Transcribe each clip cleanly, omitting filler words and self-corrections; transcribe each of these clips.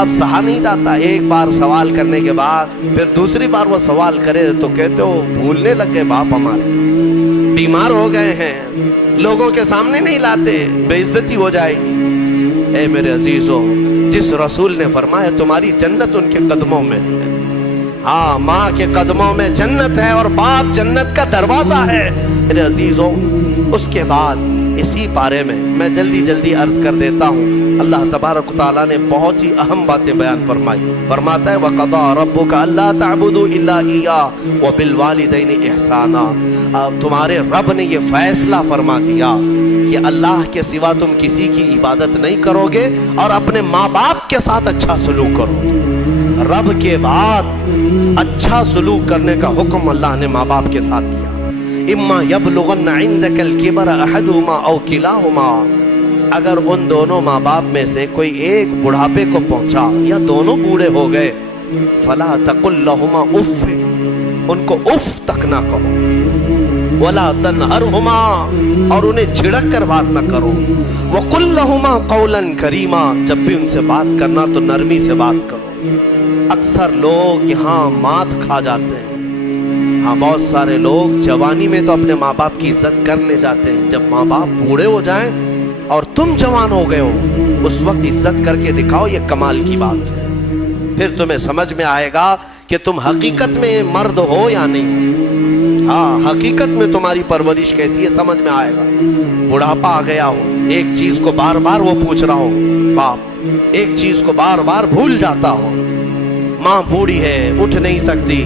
اب سہا نہیں جاتا، ایک بار سوال کرنے کے بعد پھر دوسری بار وہ سوال کرے تو کہتے ہو بھولنے لگ گئے باپ ہمارے، بیمار ہو گئے ہیں، لوگوں کے سامنے نہیں لاتے، بے عزتی ہو جائے گی۔ اے میرے عزیزو، جس رسول نے فرمایا تمہاری جنت ان کے قدموں میں ہے، ہاں ماں کے قدموں میں جنت ہے اور باپ جنت کا دروازہ ہے میرے عزیزو۔ اس کے بعد اسی بارے میں جلدی جلدی عرض کر دیتا ہوں، اللہ تبارک و تعالیٰ نے بہت ہی اہم باتیں بیان فرمائی۔ فرماتا ہے وَقَضَىٰ رَبُّكَ أَلَّا تَعْبُدُوا إِلَّا إِيَّاهُ وَبِالْوَالِدَيْنِ إِحْسَانًا۔ اب تمہارے رب نے یہ فیصلہ فرما دیا کہ اللہ کے سوا تم کسی کی عبادت نہیں کرو گے اور اپنے ماں باپ کے ساتھ اچھا سلوک کرو گے۔ رب کے بعد اچھا سلوک کرنے کا حکم اللہ نے ماں باپ کے ساتھ کیا۔ اما یبلغن عندک الکبر احدہما او کلاہما، اگر ان دونوں ماں باپ میں سے کوئی ایک بڑھاپے کو پہنچا یا دونوں بوڑھے ہو گئے، فلا تقل لہما اف، ان کو اف تک نہ کہو، ولا تنہرہما، اور انہیں جھڑک کر بات نہ کرو، وقل لہما قولا کریما، جب بھی ان سے بات کرنا تو نرمی سے بات کرو۔ اکثر لوگ یہاں مات کھا جاتے ہیں، ہاں بہت سارے لوگ جوانی میں تو اپنے ماں باپ کی عزت کر لے جاتے ہیں، جب ماں باپ بوڑھے ہو جائیں اور تم جوان ہو گئے ہو اس وقت عزت کر کے دکھاؤ، یہ کمال کی بات ہے۔ پھر تمہیں سمجھ میں آئے گا کہ تم حقیقت میں مرد ہو یا نہیں، ہاں حقیقت میں تمہاری پرورش کیسی ہے سمجھ میں آئے گا۔ بڑھاپا آ گیا ہو، ایک چیز کو بار بار وہ پوچھ رہا ہو باپ، ایک چیز کو بار بار بھول جاتا ہو، ماں بوڑھی ہے اٹھ نہیں سکتی،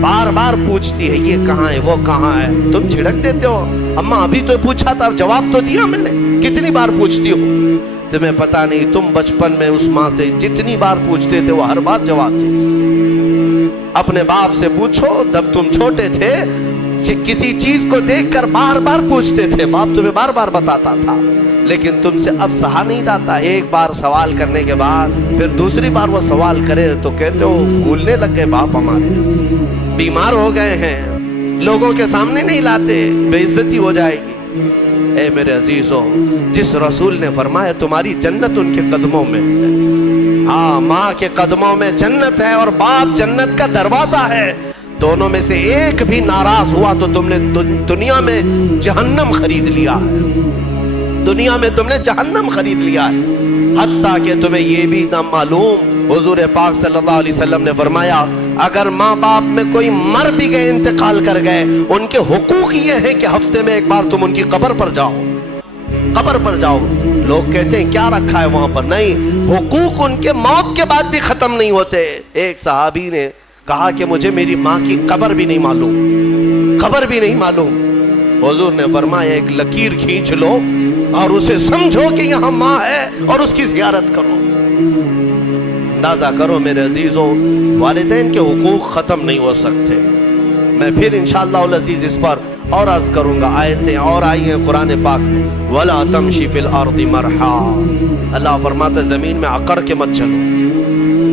بار بار پوچھتی ہے یہ کہاں ہے وہ کہاں ہے، تم جھڑک دیتے ہو، اماں ابھی تو پوچھا تھا جواب تو دیا میں نے، کتنی بار پوچھتی ہو؟ تمہیں پتا نہیں تم بچپن میں اس ماں سے جتنی بار پوچھتے تھے وہ ہر بار جواب دیتی تھی۔ اپنے باپ سے پوچھو، جب تم چھوٹے تھے کسی چیز کو دیکھ کر بار بار پوچھتے تھے، باپ تمہیں بار بار بتاتا تھا، لیکن تم سے اب سہا نہیں جاتا، ایک بار سوال کرنے کے بعد پھر دوسری بار وہ سوال کرے تو کہتے ہو بھولنے لگ گئے باپ ہمارے، بیمار ہو گئے ہیں، لوگوں کے سامنے نہیں لاتے، بے عزتی ہو جائے گی۔ اے میرے عزیزو، جس رسول نے فرمایا تمہاری جنت ان کے قدموں میں ہے، ہاں ماں کے قدموں میں جنت ہے اور باپ جنت کا دروازہ ہے، دونوں میں سے ایک بھی ناراض ہوا تو تم نے دنیا میں جہنم خرید لیا ہے، دنیا میں تم نے جہنم خرید لیا ہے۔ حتیٰ کہ تمہیں یہ بھی نہ معلوم، حضور پاک صلی اللہ علیہ وسلم نے فرمایا اگر ماں باپ میں کوئی مر بھی گئے، انتقال کر گئے، ان کے حقوق یہ ہے کہ ہفتے میں ایک بار تم ان کی قبر پر جاؤ، قبر پر جاؤ۔ لوگ کہتے ہیں کیا رکھا ہے وہاں پر، نہیں، حقوق ان کے موت کے بعد بھی ختم نہیں ہوتے۔ ایک صحابی نے کہا کہ مجھے میری ماں کی قبر بھی نہیں معلوم، قبر بھی نہیں معلوم۔ حضور نے فرمایا ایک لکیر کھینچ لو اور اسے سمجھو کہ یہاں ماں ہے اور اس کی زیارت کرو۔ اندازہ کرو میرے عزیزو، والدین کے حقوق ختم نہیں ہو سکتے۔ میں پھر انشاءاللہ العزیز اس پر اور عرض کروں گا، آیتیں اور آئی ہیں قرآن پاک میں، وَلَا تَمْشِ فِي الْأَرْضِ مَرْحًا، اللہ فرماتا ہے زمین میں اکڑ کے مت چلو،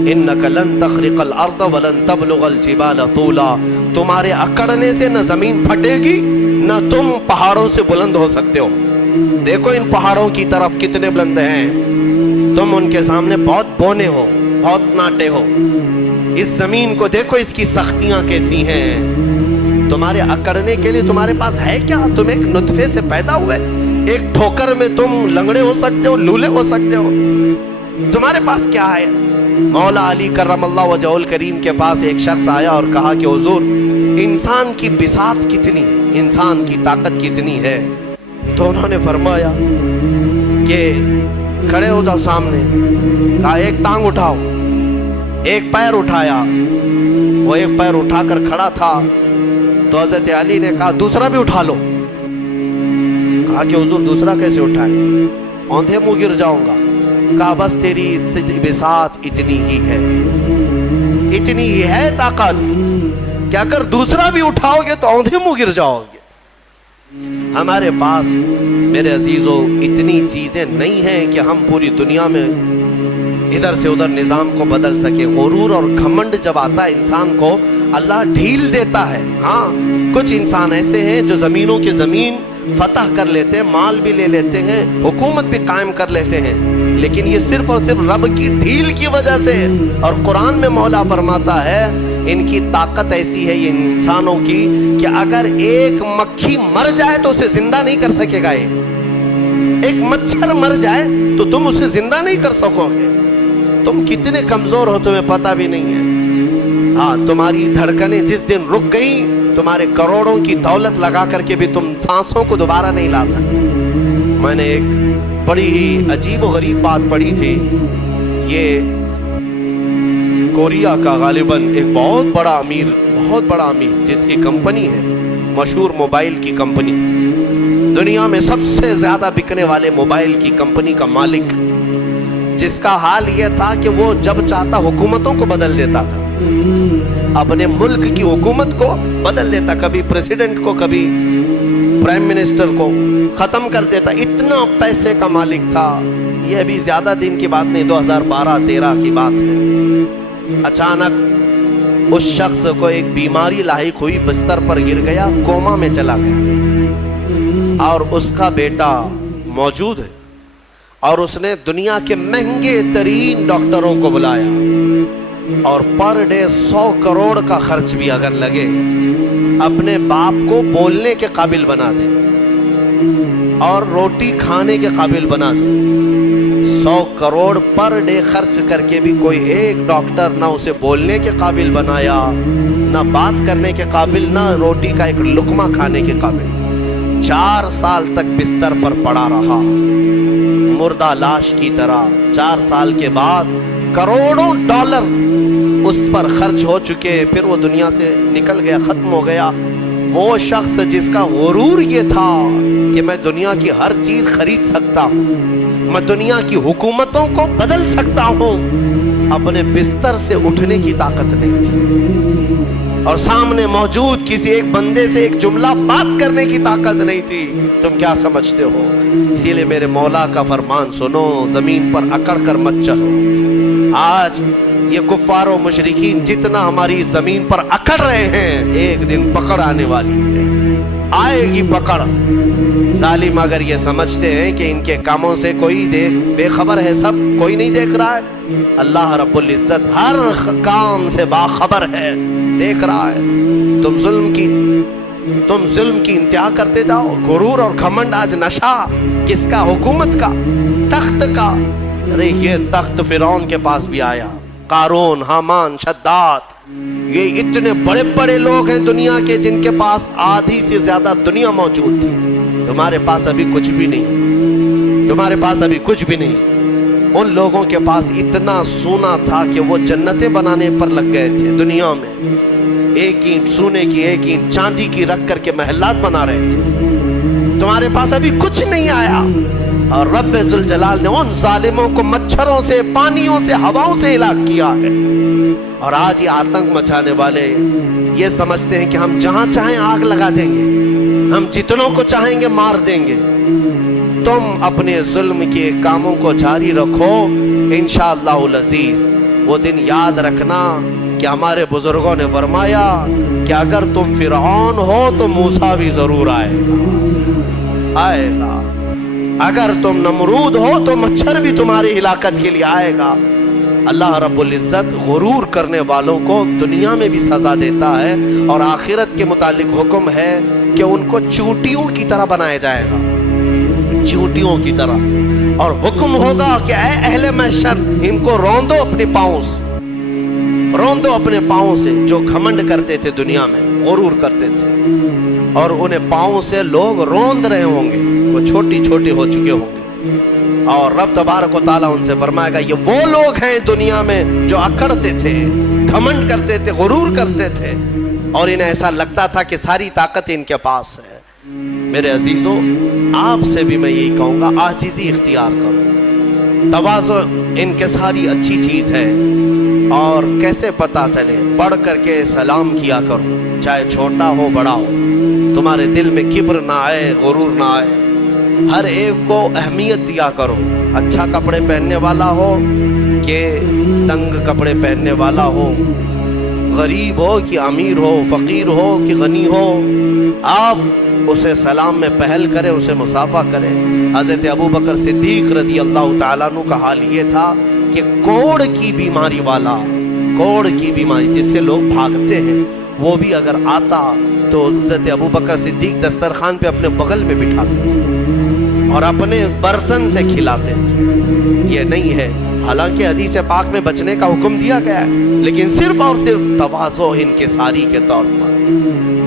إِنَّكَ لَن تَخْرِقَ الْأَرْضَ وَلَن تَبْلُغَ الْجِبَالَ طُولًا، تمہارے اکڑنے سے نہ زمین پھٹے گی نہ تم پہاڑوں سے بلند ہو سکتے ہو۔ دیکھو ان پہاڑوں کی طرف کتنے بلند ہیں، تم ان کے سامنے بہت بونے ہو، بہت ناٹے ہو۔ اس زمین کو دیکھو اس کی سختیاں کیسی ہیں، تمہارے اکڑنے کے لیے تمہارے پاس ہے کیا؟ تم ایک نطفے سے پیدا ہوئے، ایک ٹھوکر میں تم لنگڑے ہو سکتے ہو، لولے ہو سکتے ہو، تمہارے پاس کیا ہے؟ مولا علی کرم اللہ وجہہ الکریم کے پاس ایک شخص آیا اور کہا کہ حضور انسان کی بساط کتنی ہے، انسان کی طاقت کتنی ہے؟ تو انہوں نے فرمایا کہ کھڑے ہو جاؤ سامنے، کہا ایک ٹانگ اٹھاؤ، ایک پیر اٹھایا، وہ ایک پیر اٹھا کر کھڑا تھا تو حضرت علی نے کہا دوسرا بھی اٹھا لو، کہا کہ حضور دوسرا کیسے اٹھائے، اوندھے منہ گر جاؤں گا، کہا بس تیری بساط اتنی ہی ہے، اتنی ہی ہے طاقت کہ اگر دوسرا بھی اٹھاؤ گے تو اوندھے منہ گر جاؤ گے۔ ہمارے پاس میرے عزیزو اتنی چیزیں نہیں ہیں کہ ہم پوری دنیا میں ادھر سے ادھر نظام کو بدل سکے۔ غرور اور گھمنڈ جب آتا ہے انسان کو اللہ ڈھیل دیتا ہے۔ ہاں کچھ انسان ایسے ہیں جو زمینوں کی زمین فتح کر لیتے ہیں، مال بھی لے لیتے ہیں، حکومت بھی قائم کر لیتے ہیں، لیکن یہ صرف اور صرف رب کی ڈھیل کی وجہ سے. اور قرآن میں مولا فرماتا ہے ان کی طاقت ایسی ہے یہ انسانوں کی کہ اگر ایک مکھی مر جائے تو اسے زندہ نہیں کر سکے گا. ایک مچھر مر جائے تو تم اسے زندہ نہیں کر سکو گے. تم کتنے کمزور ہو تمہیں پتہ بھی نہیں ہے. ہاں تمہاری دھڑکنیں جس دن رک گئی تمہارے کروڑوں کی دولت لگا کر کے بھی تم سانسوں کو دوبارہ نہیں لا سکتے. میں نے ایک بڑی ہی عجیب و غریب بات پڑھی تھی. یہ کوریا کا غالباً ایک بہت بڑا امیر جس کی کمپنی ہے مشہور موبائل کی کمپنی, دنیا میں سب سے زیادہ بکنے والے موبائل کی کمپنی کا مالک, جس کا حال یہ تھا کہ وہ جب چاہتا حکومتوں کو بدل دیتا تھا, اپنے ملک کی حکومت کو بدل دیتا, کبھی پریزیڈنٹ کو کبھی پرائم منسٹر کو ختم کر دیتا. اتنا پیسے کا مالک تھا. یہ ابھی زیادہ دن کی بات نہیں, 2012-13 کی بات ہے. اچانک اس شخص کو ایک بیماری لاحق ہوئی, بستر پر گر گیا, کوما میں چلا گیا, اور اس کا بیٹا موجود ہے اور اس نے دنیا کے مہنگے ترین ڈاکٹروں کو بلایا اور پر ڈے 100 کروڑ کا خرچ بھی اگر لگے اپنے باپ کو بولنے کے قابل بنا دے اور روٹی کھانے کے قابل بنا دے. 100 کروڑ پر ڈے خرچ کر کے بھی کوئی ایک ڈاکٹر نہ اسے بولنے کے قابل بنایا, نہ بات کرنے کے قابل, نہ روٹی کا ایک لقمہ کھانے کے قابل. 4 سال تک بستر پر پڑا رہا مردہ لاش کی طرح. 4 سال کے بعد کروڑوں ڈالر اس پر خرچ ہو چکے, پھر وہ دنیا سے نکل گیا, ختم ہو گیا. وہ شخص جس کا غرور یہ تھا کہ میں دنیا کی ہر چیز خرید سکتا ہوں, میں دنیا کی حکومتوں کو بدل سکتا ہوں, اپنے بستر سے اٹھنے کی طاقت نہیں تھی اور سامنے موجود کسی ایک بندے سے ایک جملہ بات کرنے کی طاقت نہیں تھی. تم کیا سمجھتے ہو؟ اسی لیے میرے مولا کا فرمان سنو, زمین پر اکڑ کر مت چلو. آج یہ کفار و مشرکین جتنا ہماری زمین پر اکڑ رہے ہیں, ایک دن پکڑ آنے والی ہے, آئے گی پکڑ. ظالم اگر یہ سمجھتے ہیں کہ ان کے کاموں سے کوئی بے خبر ہے, سب کوئی نہیں دیکھ رہا ہے, اللہ رب العزت ہر کام سے باخبر ہے, دیکھ رہا ہے. تم ظلم کی انتہا کرتے جاؤ. غرور اور گھمنڈ آج نشہ کس کا؟ حکومت کا, تخت کا. ارے یہ تخت فرعون کے پاس بھی آیا, قارون, حامان, شداد, یہ اتنے بڑے بڑے لوگ ہیں دنیا کے جن کے پاس آدھی سے زیادہ دنیا موجود تھی. تمہارے پاس ابھی کچھ بھی نہیں, تمہارے پاس ابھی کچھ بھی نہیں. ان لوگوں کے پاس اتنا سونا تھا کہ وہ جنتیں بنانے پر لگ گئے تھے دنیا میں. ایک اینٹ سونے کی, ایک اینٹ چاندی کی رکھ کر کے محلات بنا رہے تھے. تمہارے پاس ابھی کچھ نہیں آیا. اور رب ذوالجلال نے ان ظالموں کو مچھروں سے, پانیوں سے, ہواؤں سے ہلاک کیا ہے. اور آج یہ آتنک مچانے والے یہ سمجھتے ہیں کہ ہم جہاں چاہیں آگ لگا دیں گے, ہم جتنوں کو چاہیں گے مار دیں گے. تم اپنے ظلم کے کاموں کو جاری رکھو, انشاءاللہ العزیز. وہ دن یاد رکھنا کہ ہمارے بزرگوں نے فرمایا کہ اگر تم فرعون ہو تو موسیٰ بھی ضرور آئے گا. اگر تم نمرود ہو تو مچھر بھی تمہاری ہلاکت کے لیے آئے گا. اللہ رب العزت غرور کرنے والوں کو دنیا میں بھی سزا دیتا ہے, اور آخرت کے متعلق حکم ہے کہ ان کو چونٹیوں کی طرح بنایا جائے گا, چونٹیوں کی طرح. اور حکم ہوگا کہ اے اہل محشر, ان کو روندو اپنے پاؤں سے, روندو اپنے پاؤں سے. جو گھمنڈ کرتے تھے دنیا میں, غرور کرتے تھے, اور انہیں پاؤں سے لوگ روند رہے ہوں گے, وہ چھوٹی چھوٹی ہو چکے ہوں گے. اور رب تبارک و تعالیٰ ان سے فرمائے گا یہ وہ لوگ ہیں دنیا میں جو اکڑتے تھے, گھمنڈ کرتے تھے, غرور کرتے تھے, اور انہیں ایسا لگتا تھا کہ ساری طاقت ان کے پاس ہے. میرے عزیزوں, آپ سے بھی میں یہی کہوں گا, عاجزی اختیار کرو. تواضع انکساری اچھی چیز ہے, اور کیسے پتا چلے, پڑھ کر کے سلام کیا کرو, چاہے چھوٹا ہو بڑا ہو. تمہارے دل میں کبر نہ آئے, غرور نہ آئے. ہر ایک کو اہمیت دیا کرو, اچھا کپڑے پہننے والا ہو کہ تنگ کپڑے پہننے والا ہو, غریب ہو کہ امیر ہو, فقیر ہو کہ غنی ہو. آپ اسے سلام میں پہل کرے, اسے مصافحہ کرے. حضرت ابو بکر صدیق رضی اللہ تعالیٰ عنہ کا حال یہ تھا کہ کوڑ کی بیماری والا, کوڑ کی بیماری جس سے لوگ بھاگتے ہیں, وہ بھی اگر آتا تو حضرت ابو بکر صدیق دسترخوان پہ اپنے بغل میں بٹھاتے تھے اور اپنے برتن سے کھلاتے تھے. یہ نہیں ہے, حالانکہ حدیث پاک میں بچنے کا حکم دیا گیا ہے, لیکن صرف اور صرف تواضع انکساری کے طور پر.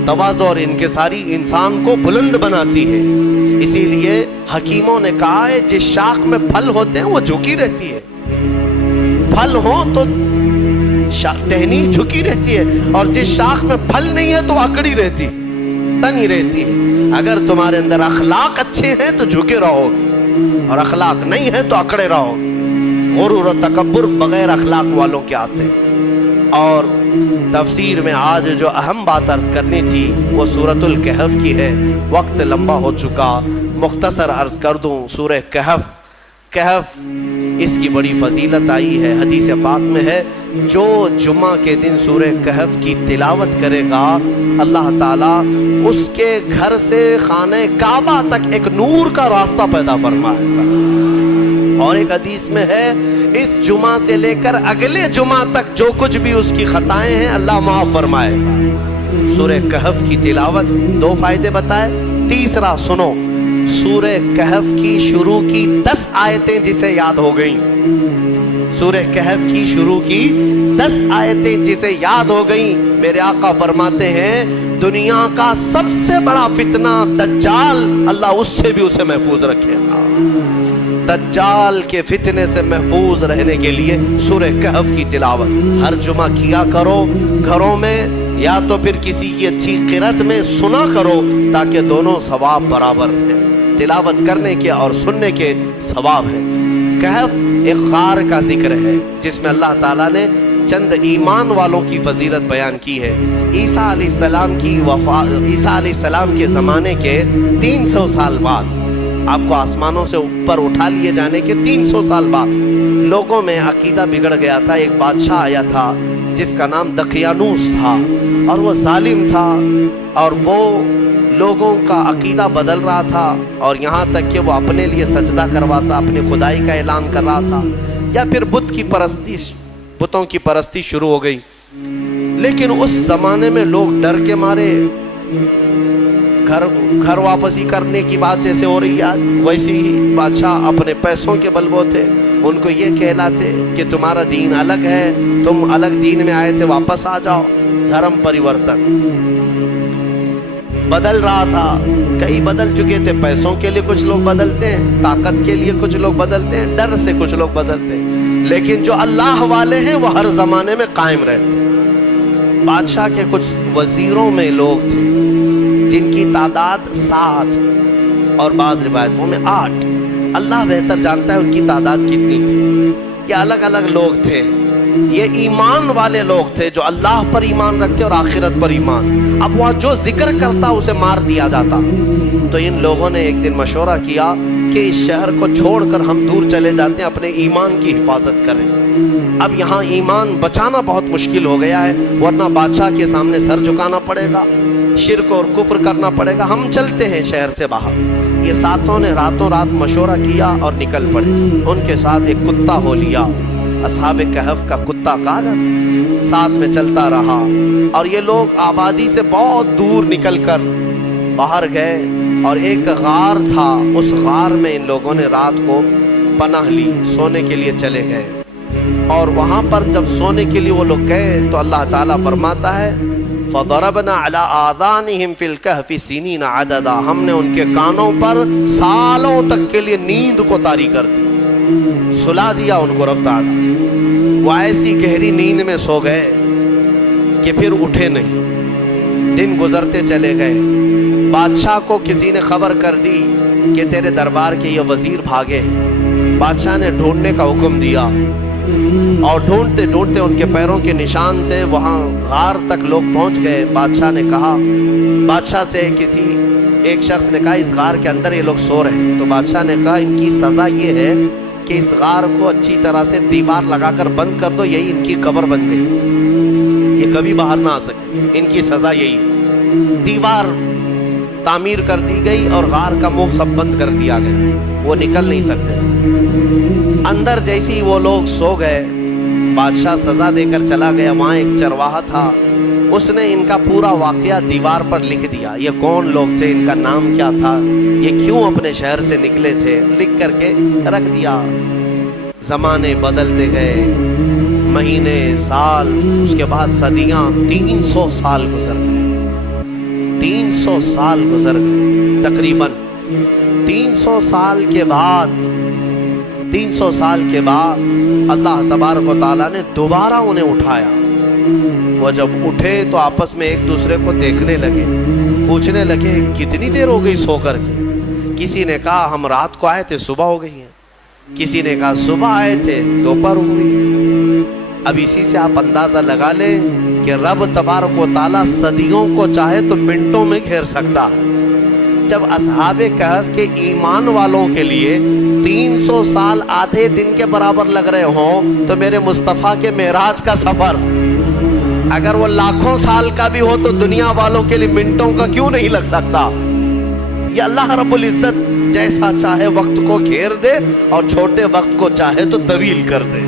تواضع اور انکساری انسان کو بلند بناتی ہے. اسی لیے حکیموں نے کہا ہے جس شاخ میں پھل ہوتے ہیں وہ جھکی رہتی ہے, پھل ہو تو ٹہنی جھکی رہتی ہے, اور جس شاخ میں پھل نہیں ہے تو اکڑی رہتی, تنی رہتی ہے. اگر تمہارے اندر اخلاق اچھے ہیں تو جھکے رہو گے, اور اخلاق نہیں ہے تو اکڑے رہو گے. غرور و تکبر بغیر اخلاق والوں کے آتے ہیں. اور تفسیر میں آج جو اہم بات عرض کرنی تھی وہ سورۃ الکہف کی ہے. وقت لمبا ہو چکا, مختصر عرض کر دوں. سورہ کہف اس کی بڑی فضیلت آئی ہے, حدیث پاک میں ہے, جو جمعہ کے دن سورہ کہف کی تلاوت کرے گا اللہ تعالیٰ اس کے گھر سے خانہ کعبہ تک ایک نور کا راستہ پیدا فرمائے گا. اور ایک حدیث میں ہے اس جمعہ سے لے کر اگلے جمعہ تک جو کچھ بھی اس کی خطائیں ہیں اللہ معاف فرمائے گا. سورہ کہف کی تلاوت 2 فائدے بتائے. تیسرا سنو, سورہ کہف کی شروع کی 10 آیتیں جسے یاد ہو گئیں, سورہ کہف کی شروع کی 10 آیتیں جسے یاد ہو گئیں, میرے آقا فرماتے ہیں دنیا کا سب سے بڑا فتنہ دجال, اللہ اس سے بھی اسے محفوظ رکھے گا. دجال کے فتنے سے محفوظ رہنے کے لیے سورہ کہف کی تلاوت ہر جمعہ کیا کرو. گھروں میں یا تو پھر کسی کی اچھی قرأت میں سنا کرو, تاکہ دونوں ثواب برابر ہیں. تلاوت کرنے کے اور سننے کے ثواب ہے. کہف ایک غار کا ذکر ہے جس میں اللہ تعالیٰ نے چند ایمان والوں کی فضیلت بیان کی ہے. عیسیٰ علیہ السلام کی عیسیٰ علیہ السلام کے زمانے کے 300 سال بعد, آپ کو آسمانوں سے اوپر اٹھا لیے جانے کے 300 سال بعد لوگوں میں عقیدہ بگڑ گیا تھا. ایک بادشاہ آیا تھا جس کا نام دقیانوس تھا, اور وہ ظالم تھا, اور وہ لوگوں کا عقیدہ بدل رہا تھا, اور یہاں تک کہ وہ اپنے لیے سجدہ کرواتا, اپنی خدائی کا اعلان کر رہا تھا, یا پھر بتوں کی پرستی شروع ہو گئی. لیکن اس زمانے میں لوگ ڈر کے مارے گھر واپسی کرنے کی بات جیسے ہو رہی ہے ویسی ہی بادشاہ اپنے پیسوں کے بلبوتے ان کو یہ کہلاتے کہ تمہارا دین الگ ہے, تم الگ دین میں آئے تھے, واپس آ جاؤ. دھرم پریورتن بدل رہا تھا, کئی بدل چکے تھے. پیسوں کے لیے کچھ لوگ بدلتے ہیں, طاقت کے لیے کچھ لوگ بدلتے ہیں, ڈر سے کچھ لوگ بدلتے ہیں, لیکن جو اللہ والے ہیں وہ ہر زمانے میں قائم رہتے ہیں. بادشاہ کے کچھ وزیروں میں لوگ تھے جن کی تعداد 7 اور بعض روایتوں میں 8, اللہ بہتر جانتا ہے ان کی تعداد کتنی تھی. یہ الگ الگ لوگ تھے, یہ ایمان والے لوگ تھے جو اللہ پر ایمان رکھتے اور آخرت پر ایمان. اب وہ جو ذکر کرتا اسے مار دیا جاتا. تو ان لوگوں نے ایک دن مشورہ کیا کہ اس شہر کو چھوڑ کر ہم دور چلے جاتے ہیں, اپنے ایمان کی حفاظت کریں. اب یہاں ایمان بچانا بہت مشکل ہو گیا ہے, ورنہ بادشاہ کے سامنے سر جھکانا پڑے گا, شرک اور کفر کرنا پڑے گا. ہم چلتے ہیں شہر سے باہر. یہ 7 نے راتوں رات مشورہ کیا اور نکل پڑے. ان کے ساتھ ایک کتا ہو لیا, اصحاب کہف کا کتا کہا جاتا, ساتھ میں چلتا رہا. اور یہ لوگ آبادی سے بہت دور نکل کر باہر گئے, اور ایک غار تھا, اس غار میں ان لوگوں نے رات کو پناہ لی, سونے کے لیے چلے گئے. اور وہاں پر جب سونے کے لیے وہ لوگ گئے تو اللہ تعالیٰ فرماتا ہے فَضَرَبْنَا عَلَىٰ آذَانِهِمْ فِي الْكَهْفِ سِنِينَ عَدَدًا, ہم نے ان کے کانوں پر سالوں تک کے لیے نیند کو طاری کر دی, سلا دیا ان کو رب تعالیٰ. وہ ایسی گہری نیند میں سو گئے کہ پھر اٹھے نہیں. دن گزرتے چلے گئے. بادشاہ کو کسی نے خبر کر دی کہ تیرے دربار کے یہ وزیر بھاگے. بادشاہ نے ڈھونڈنے کا حکم دیا, اور ڈھونڈتے ڈھونڈتے ان کے پیروں کے نشان سے وہاں غار تک لوگ پہنچ گئے. بادشاہ نے کہا, بادشاہ سے کسی ایک شخص نے کہا اس غار کے اندر یہ لوگ سو رہے ہیں. تو بادشاہ نے کہا ان کی سزا یہ ہے کہ اس غار کو اچھی طرح سے دیوار لگا کر بند کر دو, یہی ان کی قبر بن گئی, یہ کبھی باہر نہ آ سکے. ان کی سزا یہی, دیوار تعمیر کر دی گئی اور غار کا منہ سب بند کر دیا گیا، وہ نکل نہیں سکتے تھے۔ اندر جیسی وہ لوگ سو گئے، بادشاہ سزا دے کر چلا گیا۔ وہاں ایک چرواہا تھا، اس نے ان کا پورا واقعہ دیوار پر لکھ دیا، یہ کون لوگ تھے، ان کا نام کیا تھا، یہ کیوں اپنے شہر سے نکلے تھے، لکھ کر کے رکھ دیا۔ زمانے بدلتے گئے، مہینے، سال، اس کے بعد صدیاں، 300 سال گزر گئے، 300 سال گزر گئے تقریباً۔ 300 سال کے بعد 300 سال کے بعد اللہ تبارک و تعالیٰ نے دوبارہ انہیں اٹھایا۔ وہ جب اٹھے تو آپس میں ایک دوسرے کو دیکھنے لگے، پوچھنے لگے کتنی دیر ہو گئی سو کر کے۔ کسی نے کہا ہم رات کو آئے تھے صبح ہو گئی ہے، کسی نے کہا صبح آئے تھے دوپہر ہوئی۔ اب اسی سے آپ اندازہ لگا لیں کہ رب تبارک و تعالیٰ صدیوں کو چاہے تو منٹوں میں گھیر سکتا ہے۔ جب اصحاب کہف کے ایمان والوں کے لیے 300 سال آدھے دن کے برابر لگ رہے ہوں تو میرے مصطفیٰ کے معراج کا سفر اگر وہ لاکھوں سال کا بھی ہو تو دنیا والوں کے لیے منٹوں کا کیوں نہیں لگ سکتا؟ یہ اللہ رب العزت جیسا چاہے وقت کو گھیر دے اور چھوٹے وقت کو چاہے تو طویل کر دے۔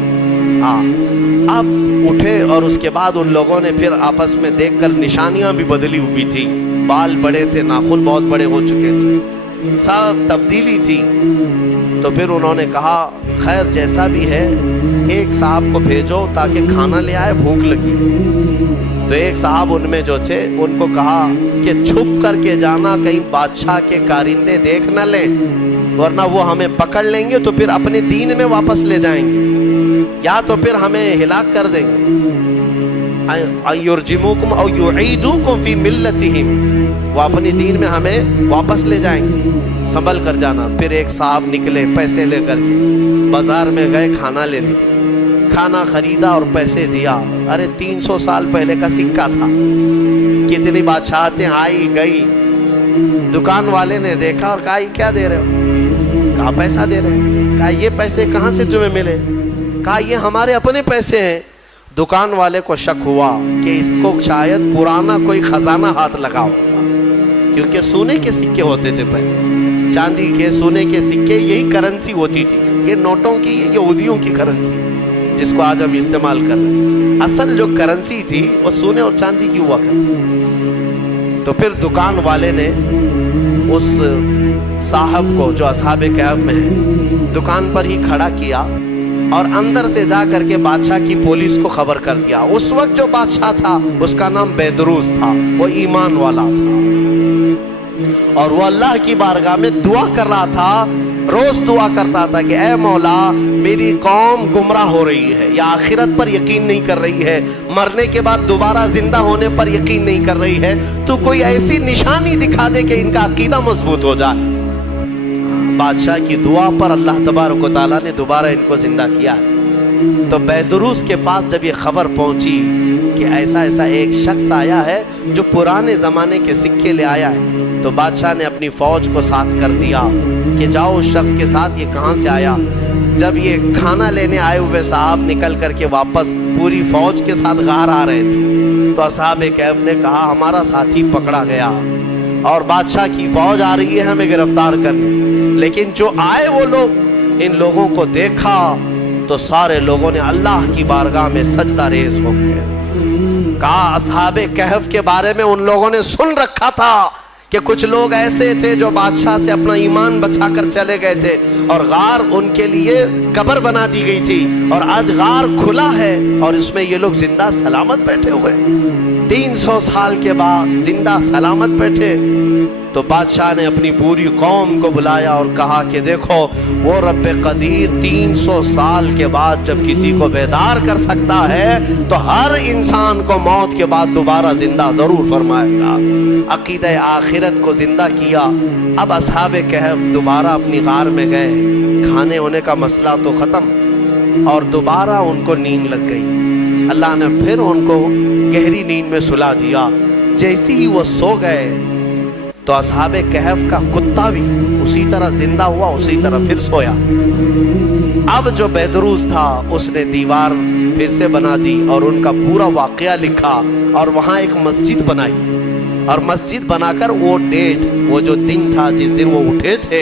اب اٹھے اور اس کے بعد ان لوگوں نے پھر آپس میں دیکھ کر نشانیاں بھی بدلی ہوئی تھی، بال بڑے تھے، ناخن بہت بڑے ہو چکے تھے، سب تبدیلی تھی۔ تو پھر انہوں نے کہا خیر جیسا بھی ہے ایک صاحب کو بھیجو تاکہ کھانا لے آئے، بھوک لگی۔ تو ایک صاحب ان میں جو تھے ان کو کہا کہ چھپ کر کے جانا، کہیں بادشاہ کے کارندے دیکھ نہ لیں، ورنہ وہ ہمیں پکڑ لیں گے تو پھر اپنے دین میں واپس لے جائیں گے یا تو پھر ہمیں ہلاک کر دیں گے۔ یرجموکم او یعیدوکم فی ملتہم، وہ اپنی دین میں ہمیں واپس لے جائیں گے، سنبھل کر جانا۔ پھر ایک صاحب نکلے پیسے لے کر کے، بازار میں گئے کھانا لینے، کھانا خریدا اور پیسے دیا۔ ارے 300 سال پہلے کا سکہ تھا، کتنی بادشاہتیں آئی گئی۔ دکان والے نے دیکھا اور کہا یہ کیا دے رہے ہو؟ کہا پیسہ دے رہے ہیں۔ کہا یہ پیسے کہاں سے تمہیں ملے؟ کہا یہ ہمارے اپنے پیسے ہیں۔ دکان والے کو شک ہوا کہ اس کو شاید پرانا کوئی خزانہ ہاتھ لگا ہوگا، کیونکہ سونے کے سکے ہوتے تھے پہلے، چاندی کے سونے کے سکے، یہی کرنسی ہوتی تھی۔ یہ نوٹوں کی، یہ یہودیوں کی کرنسی جس کو آج ہم استعمال کر رہے ہیں، اصل جو کرنسی تھی وہ سونے اور چاندی کی ہوا کرتی۔ تو پھر دکان والے نے اس صاحب کو جو اصحاب کہف میں ہے دکان پر ہی کھڑا کیا اور اندر سے جا کر کے بادشاہ کی پولیس کو خبر کر دیا۔ اس وقت جو بادشاہ تھا اس کا نام بیدروس تھا، وہ ایمان والا تھا اور وہ اللہ کی بارگاہ میں دعا کر رہا تھا، روز دعا کرتا تھا کہ اے مولا میری قوم گمراہ ہو رہی ہے، یا آخرت پر یقین نہیں کر رہی ہے، مرنے کے بعد دوبارہ زندہ ہونے پر یقین نہیں کر رہی ہے، تو کوئی ایسی نشانی دکھا دے کہ ان کا عقیدہ مضبوط ہو جائے۔ بادشاہ کی دعا پر اللہ تبارک و تعالیٰ نے دوبارہ ان کو زندہ کیا۔ تو بیدروس کے پاس جب یہ خبر پہنچی کہ ایسا ایسا ایک شخص آیا ہے جو پرانے زمانے کے سکے لے آیا ہے، تو بادشاہ نے اپنی فوج کو ساتھ کر دیا کہ جاؤ اس شخص کے ساتھ، یہ کہاں سے آیا۔ جب یہ کھانا لینے آئے ہوئے صاحب نکل کر کے واپس پوری فوج کے ساتھ غار آ رہے تھے تو اصحاب کہف نے کہا ہمارا ساتھی پکڑا گیا اور بادشاہ کی فوج آ رہی ہے ہمیں گرفتار کرنے۔ لیکن جو آئے وہ لوگ، ان لوگوں کو دیکھا تو سارے لوگوں نے اللہ کی بارگاہ میں سجدہ ریز ہو گئے۔ کہا اصحاب کہف کے بارے میں ان لوگوں نے سن رکھا تھا کہ کچھ لوگ ایسے تھے جو بادشاہ سے اپنا ایمان بچا کر چلے گئے تھے اور غار ان کے لیے قبر بنا دی گئی تھی، اور آج غار کھلا ہے اور اس میں یہ لوگ زندہ سلامت بیٹھے ہوئے، 300 سال کے بعد زندہ سلامت بیٹھے۔ تو بادشاہ نے اپنی پوری قوم کو بلایا اور کہا کہ دیکھو وہ رب قدیر 300 سال کے بعد جب کسی کو بیدار کر سکتا ہے تو ہر انسان کو موت کے بعد دوبارہ زندہ ضرور فرمائے گا۔ عقیدہ آخرت کو زندہ کیا۔ اب اصحاب کہف دوبارہ اپنی غار میں گئے، کھانے ہونے کا مسئلہ تو ختم، اور دوبارہ ان کو نیند لگ گئی۔ اللہ نے پھر ان کو گہری نیند میں سلا دیا۔ جیسے ہی وہ سو گئے تو اصحاب کہف کا کتا بھی اسی طرح زندہ ہوا، اسی طرح پھر سویا۔ اب جو بیدروس تھا اس نے دیوار پھر سے بنا دی اور ان کا پورا واقعہ لکھا اور وہاں ایک مسجد بنائی اور مسجد بنا کر وہ ڈیٹ، وہ جو دن تھا جس دن وہ اٹھے تھے،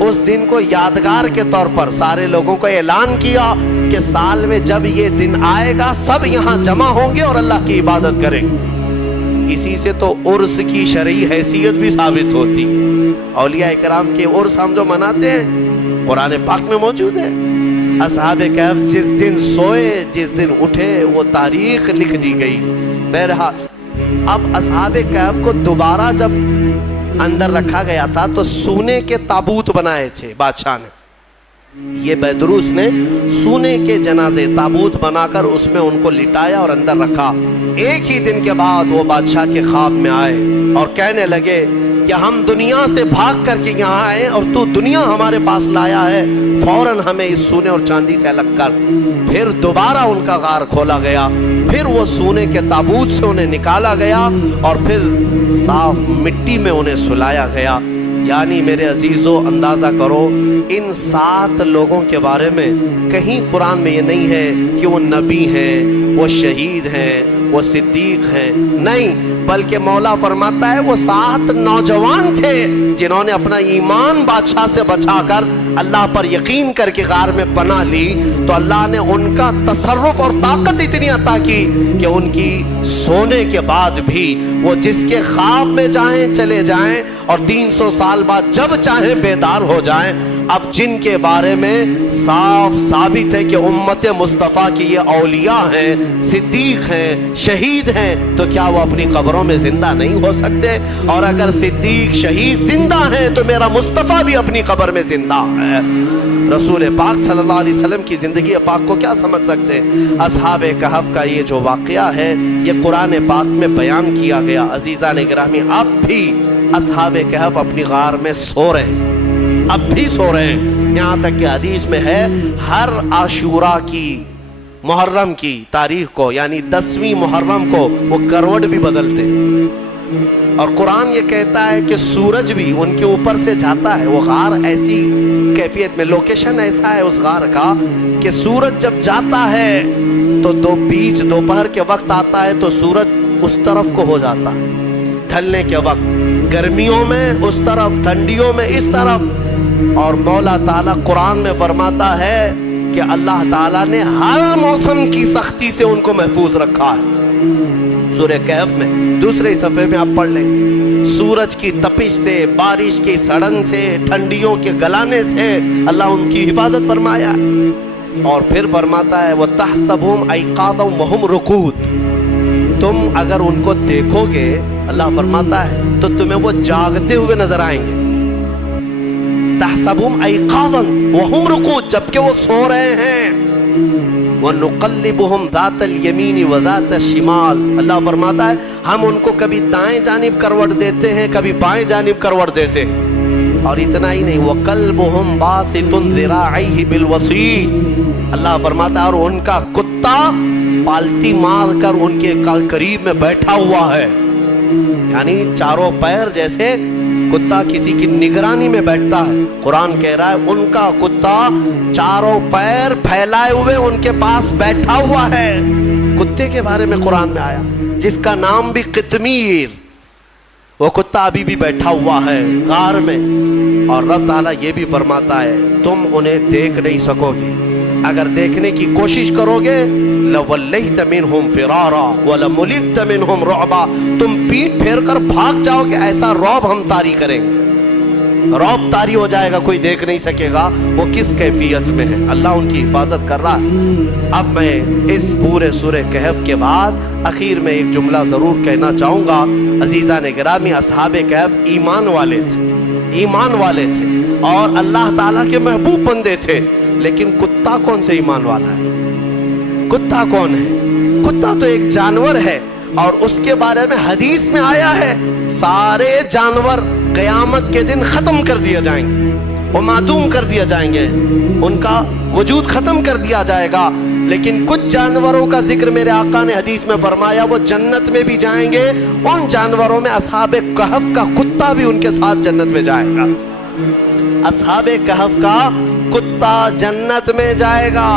اس دن کو یادگار کے طور پر سارے لوگوں کو اعلان کیا کہ سال میں جب یہ دن آئے گا سب یہاں جمع ہوں گے اور اللہ کی عبادت کریں گے۔ اسی سے تو عرس کی شرعی حیثیت بھی ثابت ہوتی ہے۔ اولیاء کرام کے عرس ہم جو مناتے ہیں قرآن پاک میں موجود ہے۔ اصحاب کہف جس دن سوئے جس دن اٹھے وہ تاریخ لکھ دی گئی۔ بہرحال اب اصحاب کہف کو دوبارہ جب اندر رکھا گیا تھا تو سونے کے تابوت بنائے تھے بادشاہ نے، یہ بیدروس نے سونے کے جنازے تابوت بنا کر اس میں ان کو لٹایا اور اندر رکھا۔ ایک ہی دن کے بعد وہ بادشاہ کے خواب میں آئے اور کہنے لگے کہ ہم دنیا سے بھاگ کر کے یہاں آئے اور تو دنیا ہمارے پاس لایا ہے، فوراً ہمیں اس سونے اور چاندی سے الگ کر۔ پھر دوبارہ ان کا غار کھولا گیا، پھر وہ سونے کے تابوت سے انہیں نکالا گیا اور پھر صاف مٹی میں انہیں سلایا گیا۔ یعنی میرے عزیزو اندازہ کرو ان 7 لوگوں کے بارے میں کہیں قرآن میں یہ نہیں ہے کہ وہ نبی ہیں، وہ شہید ہیں، وہ صدیق ہیں، نہیں، بلکہ مولا فرماتا ہے وہ 7 نوجوان تھے جنہوں نے اپنا ایمان بادشاہ سے بچا کر اللہ پر یقین کر کے غار میں پناہ لی، تو اللہ نے ان کا تصرف اور طاقت اتنی عطا کی کہ ان کی سونے کے بعد بھی وہ جس کے خواب میں جائیں چلے جائیں اور 300 سال بعد جب چاہیں بیدار ہو جائیں۔ اب جن کے بارے میں صاف ثابت ہے کہ امت مصطفیٰ کی یہ اولیاء ہیں، صدیق ہیں، شہید ہیں، تو کیا وہ اپنی قبروں میں زندہ نہیں ہو سکتے؟ اور اگر صدیق شہید زندہ ہیں تو میرا مصطفیٰ بھی اپنی قبر میں زندہ ہے۔ رسول پاک صلی اللہ علیہ وسلم کی زندگی پاک کو کیا سمجھ سکتے ہیں؟ اصحاب کہف کا یہ جو واقعہ ہے یہ قرآن پاک میں بیان کیا گیا۔ عزیزان گرامی، اب بھی اصحاب کہف اپنی غار میں سو رہے ہیں، اب بھی سو رہے ہیں۔ یہاں تک کہ حدیث میں ہے ہر عاشورہ کی محرم کی تاریخ کو، یعنی 10ویں محرم کو وہ کروٹ بھی بدلتے ہیں۔ اور قرآن یہ کہتا ہے کہ سورج بھی ان کے اوپر سے جاتا ہے۔ وہ غار ایسی کیفیت میں، لوکیشن ایسا ہے اس غار کا کہ سورج جب جاتا ہے تو دوپہر کے وقت آتا ہے تو سورج اس طرف کو ہو جاتا ہے ڈھلنے کے وقت، گرمیوں میں اس طرف، ٹھنڈیوں میں اس طرف۔ اور مولا تعالیٰ قرآن میں فرماتا ہے کہ اللہ تعالیٰ نے ہر موسم کی سختی سے ان کو محفوظ رکھا ہے۔ سورہ کہف میں دوسرے صفحے میں آپ پڑھ لیں، سورج کی تپش سے، بارش کی سڑن سے، ٹھنڈیوں کے گلانے سے اللہ ان کی حفاظت فرمایا ہے۔ اور پھر فرماتا ہے وَتَحْسَبُهُمْ أَيْقَاظًا وَهُمْ رُقُودٌ، تم اگر ان کو دیکھو گے، اللہ فرماتا ہے، تو تمہیں وہ جاگتے ہوئے نظر آئیں گے۔ تحسبهم ایقاظا وهم رقود، جبکہ وہ سو رہے ہیں۔ وَنُقَلِّبُهُمْ ذَاتَ الْيَمِينِ وَذَاتَ الشِّمَالِ، اللہ فرماتا ہے ہم ان کو کبھی دائیں جانب کروٹ دیتے ہیں، کبھی بائیں جانب کروٹ دیتے ہیں۔ اور اتنا ہی نہیں، وَقَلْبُهُمْ بَاسِطٌ ذِرَاعَيْهِ بِالْوَسِيطِ، اللہ فرماتا ہے اور ان کا کتا پالتی مار کر ان کے قریب میں بیٹھا ہوا ہے، یعنی چاروں پیر جیسے کتا کسی کی نگرانی میں بیٹھتا ہے۔ قرآن کہہ رہا ہے ان کا کتا چاروں پیر پھیلائے ہوئے ان کے پاس بیٹھا ہوا ہے۔ کتے کے بارے میں قرآن میں آیا جس کا نام بھی قطمیر، وہ کتا ابھی بھی بیٹھا ہوا ہے غار میں۔ اور رب تعالیٰ یہ بھی فرماتا ہے تم انہیں دیکھ نہیں سکو گے، اگر دیکھنے کی کوشش کرو گے لَوَلَّيْتَ مِنْهُمْ فِرَارًا وَلَمُلِئْتَ مِنْهُمْ رُعْبًا، تم پیٹ پھیر کر بھاگ جاؤ گے، ایسا رعب ہم طاری کریں گے، رعب طاری ہو جائے گا، کوئی دیکھ نہیں سکے گا وہ کس کیفیت میں ہے۔ اللہ ان کی حفاظت کر رہا ہے۔ اب میں اس پورے سورہ کہف کے بعد اخیر میں ایک جملہ ضرور کہنا چاہوں گا۔ عزیزان گرامی، اصحاب کہف ایمان والے تھے، ایمان والے تھے اور اللہ تعالیٰ کے محبوب بندے تھے، لیکن کتا کون سے ایمان والا ہے؟ کتا کون ہے؟ کتا تو ایک جانور ہے اور اس کے بارے میں حدیث میں آیا ہے سارے جانور قیامت کے دن ختم کر دیا جائیں گے، وہ معدوم کر دیا جائیں گے، ان کا وجود ختم کر دیا جائے گا، لیکن کچھ جانوروں کا ذکر میرے آقا نے حدیث میں فرمایا وہ جنت میں بھی جائیں گے۔ ان جانوروں میں اصحاب کہف کا کتا بھی ان کے ساتھ جنت میں جائے گا۔ اصحاب کہف کا کتا جنت میں جائے گا۔